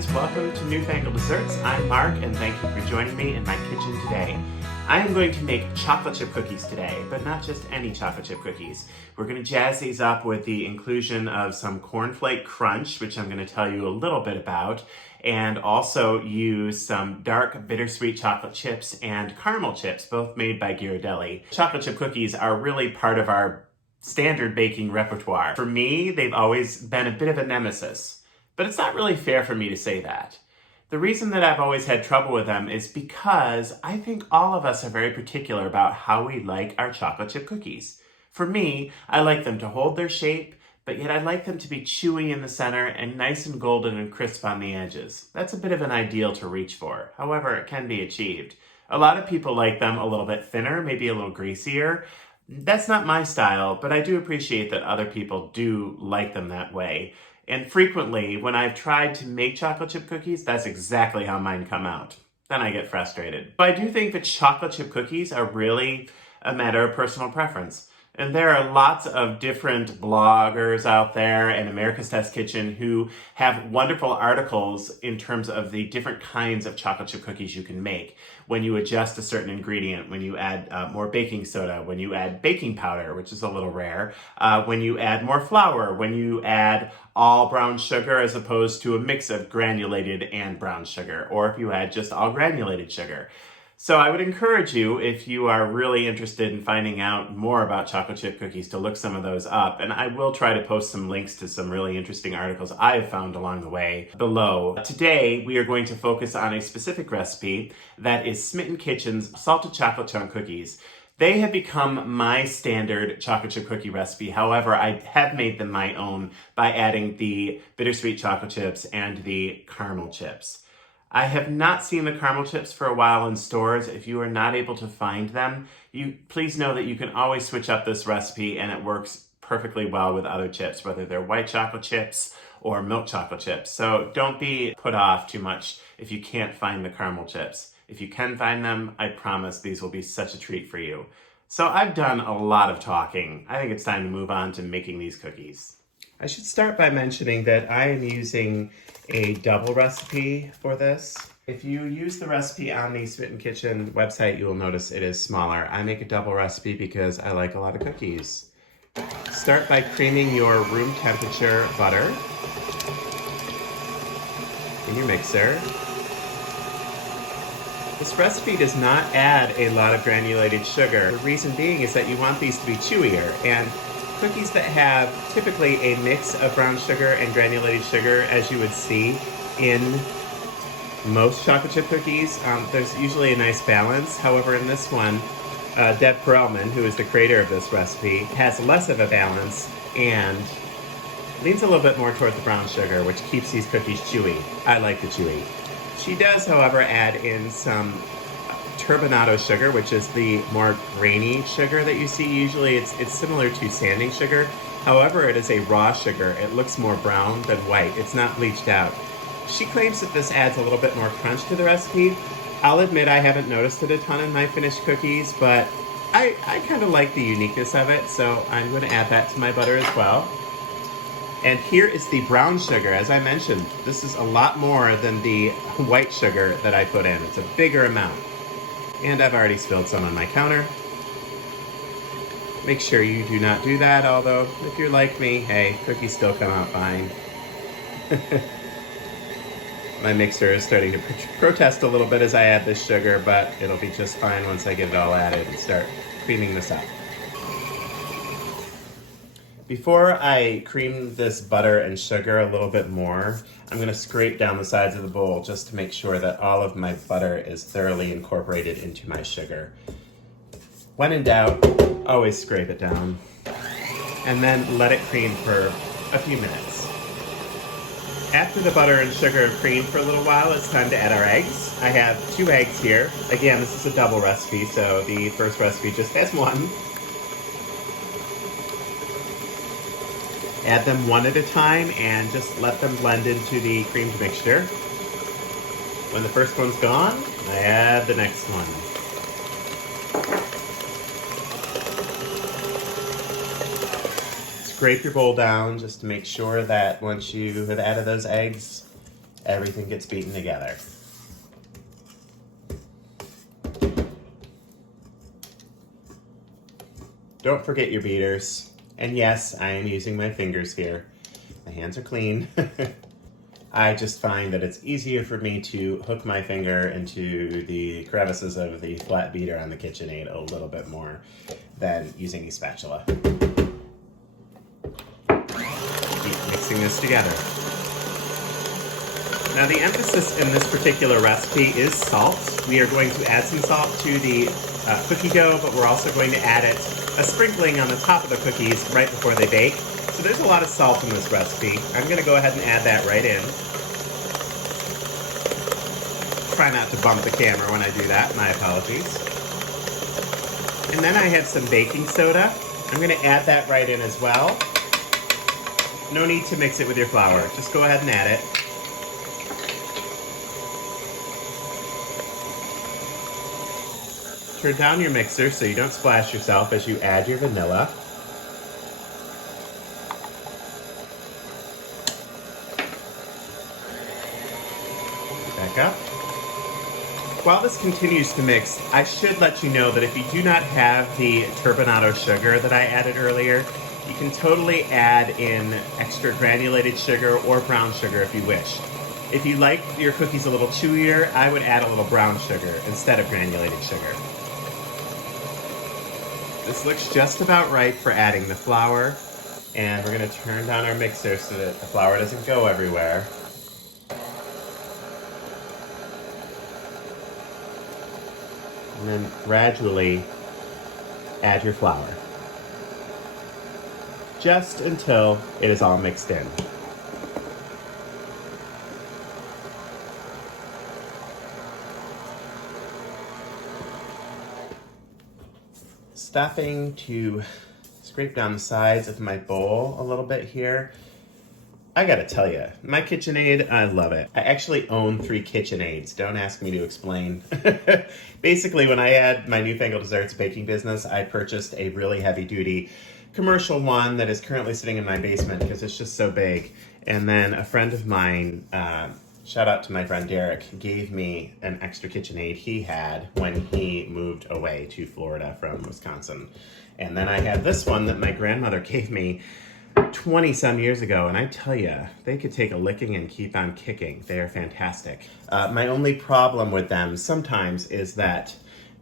friends, welcome to Newfangled Desserts. I'm Mark and thank you for joining me in my kitchen today. I am going to make chocolate chip cookies today, but not just any chocolate chip cookies. We're going to jazz these up with the inclusion of some Cornflake Crunch, which I'm going to tell you a little bit about, and also use some dark bittersweet chocolate chips and caramel chips, both made by Ghirardelli. Chocolate chip cookies are really part of our standard baking repertoire. For me, they've always been a bit of a nemesis, but it's not really fair for me to say that. The reason that I've always had trouble with them is because I think all of us are very particular about how we like our chocolate chip cookies. For me, I like them to hold their shape, but yet I like them to be chewy in the center and nice and golden and crisp on the edges. That's a bit of an ideal to reach for. However, it can be achieved. A lot of people like them a little bit thinner, maybe a little greasier. That's not my style, but I do appreciate that other people do like them that way. And frequently, when I've tried to make chocolate chip cookies, that's exactly how mine come out. Then I get frustrated. But I do think that chocolate chip cookies are really a matter of personal preference. And there are lots of different bloggers out there and America's Test Kitchen who have wonderful articles in terms of the different kinds of chocolate chip cookies you can make. When you adjust a certain ingredient, when you add more baking soda, when you add baking powder, which is a little rare, when you add more flour, when you add all brown sugar as opposed to a mix of granulated and brown sugar, or if you add just all granulated sugar. So I would encourage you, if you are really interested in finding out more about chocolate chip cookies, to look some of those up. And I will try to post some links to some really interesting articles I have found along the way below. Today, we are going to focus on a specific recipe that is Smitten Kitchen's salted chocolate chunk cookies. They have become my standard chocolate chip cookie recipe. However, I have made them my own by adding the bittersweet chocolate chips and the caramel chips. I have not seen the caramel chips for a while in stores. If you are not able to find them, please know that you can always switch up this recipe and it works perfectly well with other chips, whether they're white chocolate chips or milk chocolate chips. So don't be put off too much if you can't find the caramel chips. If you can find them, I promise these will be such a treat for you. So I've done a lot of talking. I think it's time to move on to making these cookies. I should start by mentioning that I am using a double recipe for this. If you use the recipe on the Smitten Kitchen website, you will notice it is smaller. I make a double recipe because I like a lot of cookies. Start by creaming your room temperature butter in your mixer. This recipe does not add a lot of granulated sugar. The reason being is that you want these to be chewier, and cookies that have typically a mix of brown sugar and granulated sugar, as you would see in most chocolate chip cookies, there's usually a nice balance. However, in this one, Deb Perelman, who is the creator of this recipe, has less of a balance and leans a little bit more toward the brown sugar, which keeps these cookies chewy. I like the chewy. She does, however, add in some turbinado sugar, which is the more grainy sugar that you see. Usually it's similar to sanding sugar. However, it is a raw sugar. It looks more brown than white. It's not bleached out. She claims that this adds a little bit more crunch to the recipe. I'll admit I haven't noticed it a ton in my finished cookies, but I kind of like the uniqueness of it, so I'm going to add that to my butter as well. And here is the brown sugar. As I mentioned, this is a lot more than the white sugar that I put in. It's a bigger amount. And I've already spilled some on my counter. Make sure you do not do that, although if you're like me, hey, cookies still come out fine. My mixer is starting to protest a little bit as I add this sugar, but it'll be just fine once I get it all added and start creaming this up. Before I cream this butter and sugar a little bit more, I'm going to scrape down the sides of the bowl just to make sure that all of my butter is thoroughly incorporated into my sugar. When in doubt, always scrape it down. And then let it cream for a few minutes. After the butter and sugar have creamed for a little while, it's time to add our eggs. I have 2 eggs here. Again, this is a double recipe, so the first recipe just has 1. Add them one at a time and just let them blend into the creamed mixture. When the first one's gone, I add the next one. Scrape your bowl down just to make sure that once you have added those eggs, everything gets beaten together. Don't forget your beaters. And yes, I am using my fingers here. My hands are clean. I just find that it's easier for me to hook my finger into the crevices of the flat beater on the KitchenAid a little bit more than using a spatula. Keep mixing this together. Now the emphasis in this particular recipe is salt. We are going to add some salt to the cookie dough, but we're also going to add a sprinkling on the top of the cookies right before they bake. So there's a lot of salt in this recipe. I'm going to go ahead and add that right in. Try not to bump the camera when I do that, my apologies. And then I have some baking soda. I'm going to add that right in as well. No need to mix it with your flour. Just go ahead and add it. Turn down your mixer so you don't splash yourself as you add your vanilla. Back up. While this continues to mix, I should let you know that if you do not have the turbinado sugar that I added earlier, you can totally add in extra granulated sugar or brown sugar if you wish. If you like your cookies a little chewier, I would add a little brown sugar instead of granulated sugar. This looks just about right for adding the flour, and we're going to turn down our mixer so that the flour doesn't go everywhere. And then gradually add your flour, just until it is all mixed in. Stopping to scrape down the sides of my bowl a little bit here. I gotta tell you, my KitchenAid, I love it. I actually own 3 KitchenAids. Don't ask me to explain. Basically, when I had my Newfangled Desserts baking business, I purchased a really heavy-duty commercial one that is currently sitting in my basement because it's just so big. And then a friend of mine, shout out to my friend Derek, gave me an extra KitchenAid he had when he moved away to Florida from Wisconsin. And then I had this one that my grandmother gave me 20-some years ago, and I tell you, they could take a licking and keep on kicking. They are fantastic. My only problem with them sometimes is that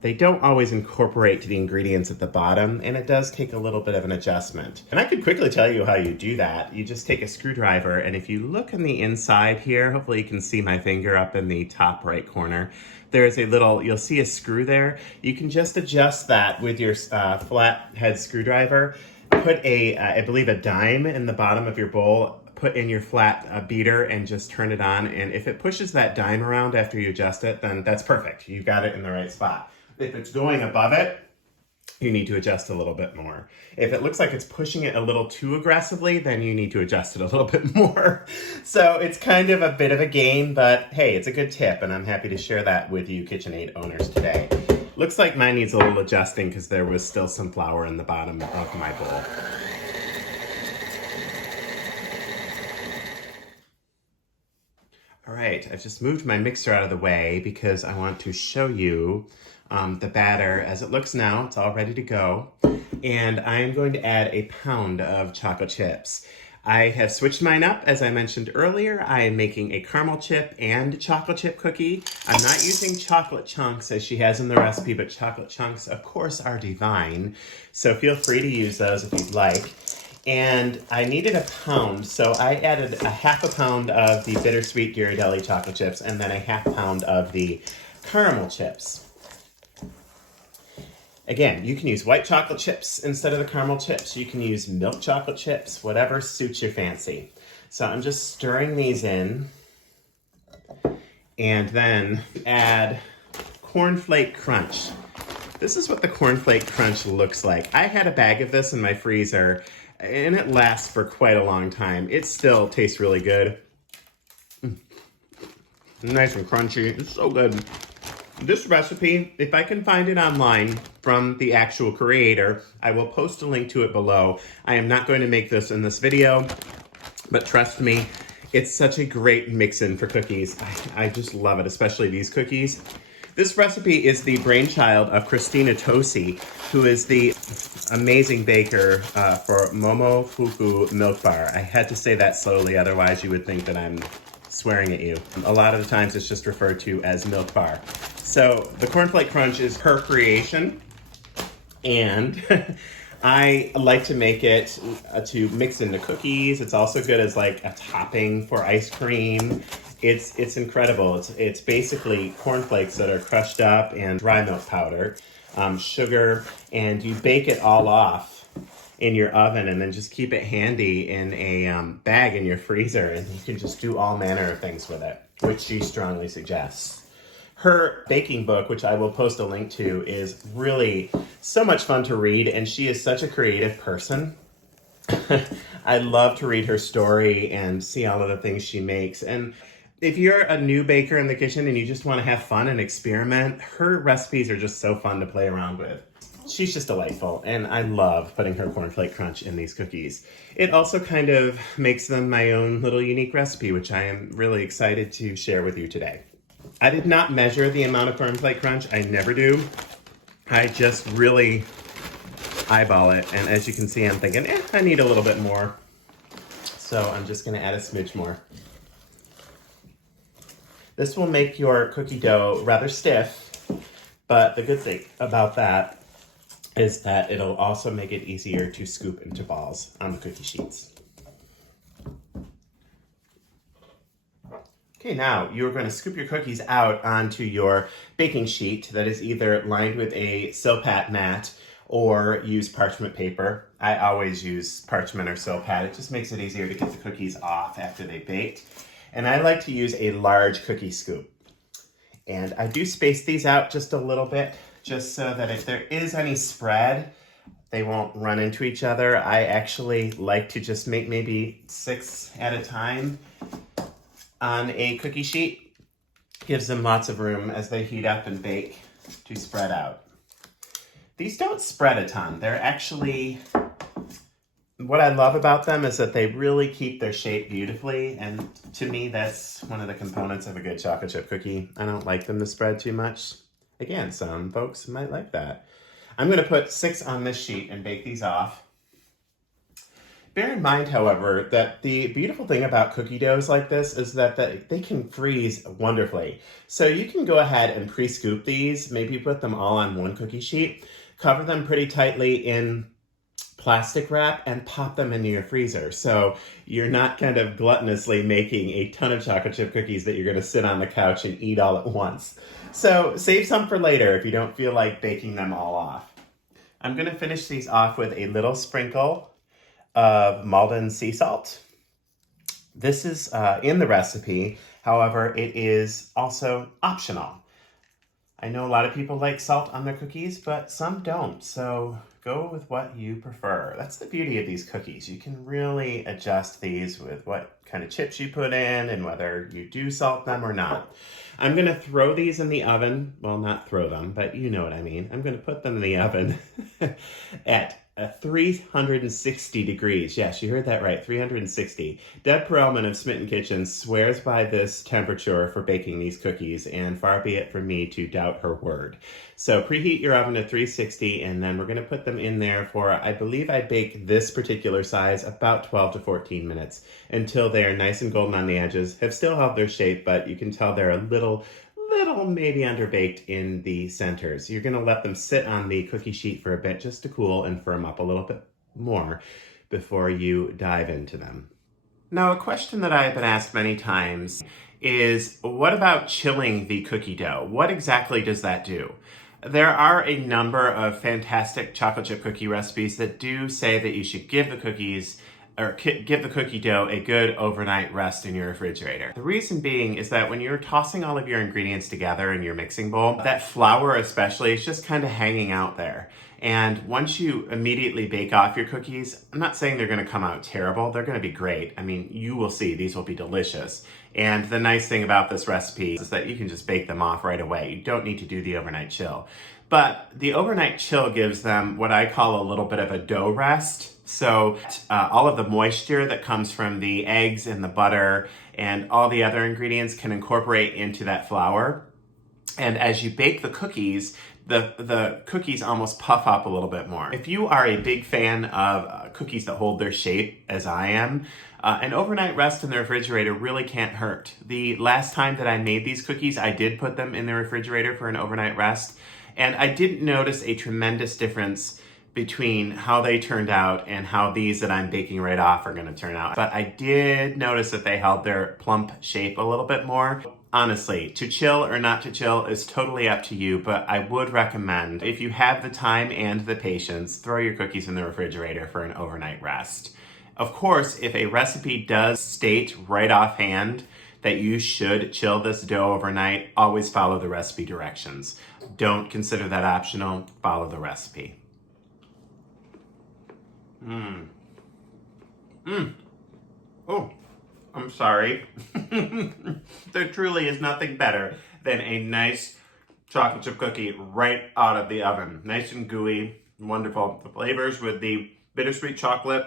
they don't always incorporate the ingredients at the bottom, and it does take a little bit of an adjustment. And I could quickly tell you how you do that. You just take a screwdriver, and if you look on the inside here, hopefully you can see my finger up in the top right corner. There's a little, you'll see a screw there. You can just adjust that with your flat head screwdriver. Put I believe a dime in the bottom of your bowl, put in your flat beater and just turn it on. And if it pushes that dime around after you adjust it, then that's perfect. You've got it in the right spot. If it's going above it, you need to adjust a little bit more. If it looks like it's pushing it a little too aggressively, then you need to adjust it a little bit more. So it's kind of a bit of a game, but hey, it's a good tip, and I'm happy to share that with you KitchenAid owners today. Looks like mine needs a little adjusting because there was still some flour in the bottom of my bowl. All right, I've just moved my mixer out of the way because I want to show you the batter as it looks now. It's all ready to go. And I'm going to add a pound of chocolate chips. I have switched mine up. As I mentioned earlier, I am making a caramel chip and chocolate chip cookie. I'm not using chocolate chunks as she has in the recipe, but chocolate chunks, of course, are divine. So feel free to use those if you'd like. And I needed a pound, so I added a half a pound of the bittersweet Ghirardelli chocolate chips and then a half pound of the caramel chips. Again, you can use white chocolate chips instead of the caramel chips. You can use milk chocolate chips, whatever suits your fancy. So I'm just stirring these in and then add Cornflake Crunch. This is what the Cornflake Crunch looks like. I had a bag of this in my freezer and it lasts for quite a long time. It still tastes really good. Nice and crunchy. It's so good. This recipe, if I can find it online from the actual creator, I will post a link to it below. I am not going to make this in this video, but trust me, It's such a great mix-in for cookies. I just love it, especially these cookies. This recipe is the brainchild of Christina Tosi, who is the amazing baker for Momofuku Milk Bar. I had to say that slowly, otherwise you would think that I'm swearing at you. A lot of the times it's just referred to as Milk Bar. So the Cornflake Crunch is her creation, and I like to make it to mix into cookies. It's also good as like a topping for ice cream. It's incredible. It's basically cornflakes that are crushed up and dry milk powder, sugar, and you bake it all off in your oven and then just keep it handy in a bag in your freezer, and you can just do all manner of things with it, which she strongly suggests. Her baking book, which I will post a link to, is really so much fun to read, and she is such a creative person. I love to read her story and see all of the things she makes. And if you're a new baker in the kitchen and you just want to have fun and experiment, her recipes are just so fun to play around with. She's just delightful, and I love putting her Cornflake Crunch in these cookies. It also kind of makes them my own little unique recipe, which I am really excited to share with you today. I did not measure the amount of Cornflake Crunch. I never do. I just really eyeball it, and as you can see, I'm thinking, I need a little bit more. So I'm just gonna add a smidge more. This will make your cookie dough rather stiff, but the good thing about that is that it'll also make it easier to scoop into balls on the cookie sheets. Okay, now you're going to scoop your cookies out onto your baking sheet that is either lined with a Silpat mat or use parchment paper. I always use parchment or Silpat. It just makes it easier to get the cookies off after they baked. And I like to use a large cookie scoop. And I do space these out just a little bit, just so that if there is any spread, they won't run into each other. I actually like to just make maybe 6 at a time on a cookie sheet. Gives them lots of room as they heat up and bake to spread out. These don't spread a ton. They're actually, what I love about them is that they really keep their shape beautifully, and to me that's one of the components of a good chocolate chip cookie. I don't like them to spread too much. Again, some folks might like that. I'm gonna put 6 on this sheet and bake these off. Bear in mind, however, that the beautiful thing about cookie doughs like this is that they can freeze wonderfully. So you can go ahead and pre-scoop these, maybe put them all on one cookie sheet, cover them pretty tightly in plastic wrap, and pop them into your freezer. So you're not kind of gluttonously making a ton of chocolate chip cookies that you're gonna sit on the couch and eat all at once. So save some for later if you don't feel like baking them all off. I'm gonna finish these off with a little sprinkle of Maldon sea salt. This is in the recipe, however, it is also optional. I know a lot of people like salt on their cookies, but some don't, so go with what you prefer. That's the beauty of these cookies. You can really adjust these with what kind of chips you put in and whether you do salt them or not. I'm gonna throw these in the oven. Well, not throw them, but you know what I mean. I'm gonna put them in the oven at 360 degrees. Yes, you heard that right, 360. Deb Perelman of Smitten Kitchen swears by this temperature for baking these cookies, and far be it from me to doubt her word. So preheat your oven to 360, and then we're gonna put them in there for, I believe I bake this particular size about 12 to 14 minutes until they're nice and golden on the edges, have still held their shape, but you can tell they're a little maybe underbaked in the centers. You're gonna let them sit on the cookie sheet for a bit just to cool and firm up a little bit more before you dive into them. Now, a question that I have been asked many times is, what about chilling the cookie dough? What exactly does that do? There are a number of fantastic chocolate chip cookie recipes that do say that you should give the cookies or give the cookie dough a good overnight rest in your refrigerator. The reason being is that when you're tossing all of your ingredients together in your mixing bowl, that flour especially is just kind of hanging out there. And once you immediately bake off your cookies, I'm not saying they're gonna come out terrible, they're gonna be great. I mean, you will see, these will be delicious. And the nice thing about this recipe is that you can just bake them off right away. You don't need to do the overnight chill. But the overnight chill gives them what I call a little bit of a dough rest. So all of the moisture that comes from the eggs and the butter and all the other ingredients can incorporate into that flour. And as you bake the cookies, the cookies almost puff up a little bit more. If you are a big fan of cookies that hold their shape, as I am, an overnight rest in the refrigerator really can't hurt. The last time that I made these cookies, I did put them in the refrigerator for an overnight rest, and I didn't notice a tremendous difference between how they turned out and how these that I'm baking right off are going to turn out. But I did notice that they held their plump shape a little bit more. Honestly, to chill or not to chill is totally up to you, but I would recommend, if you have the time and the patience, throw your cookies in the refrigerator for an overnight rest. Of course, if a recipe does state right offhand that you should chill this dough overnight, always follow the recipe directions. Don't consider that optional, follow the recipe. Oh, I'm sorry. There truly is nothing better than a nice chocolate chip cookie right out of the oven. Nice and gooey, wonderful. The flavors with the bittersweet chocolate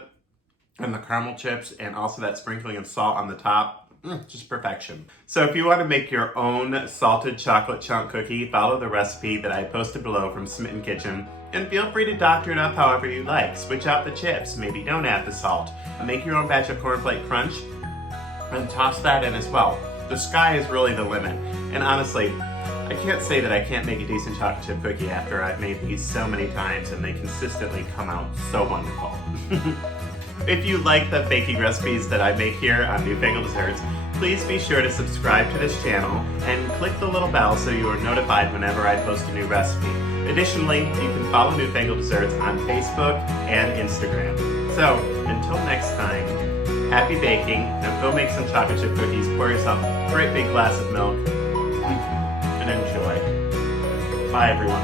and the caramel chips and also that sprinkling of salt on the top. Just perfection. So if you want to make your own salted chocolate chunk cookie, follow the recipe that I posted below from Smitten Kitchen. And feel free to doctor it up however you like. Switch out the chips, maybe don't add the salt. Make your own batch of Cornflake Crunch and toss that in as well. The sky is really the limit. And honestly, I can't say that I can't make a decent chocolate chip cookie after I've made these so many times and they consistently come out so wonderful. If you like the baking recipes that I make here on Newfangled Desserts, please be sure to subscribe to this channel and click the little bell so you are notified whenever I post a new recipe. Additionally, you can follow Newfangled Desserts on Facebook and Instagram. So, until next time, happy baking. Now go make some chocolate chip cookies, pour yourself a great big glass of milk, and enjoy. Bye everyone.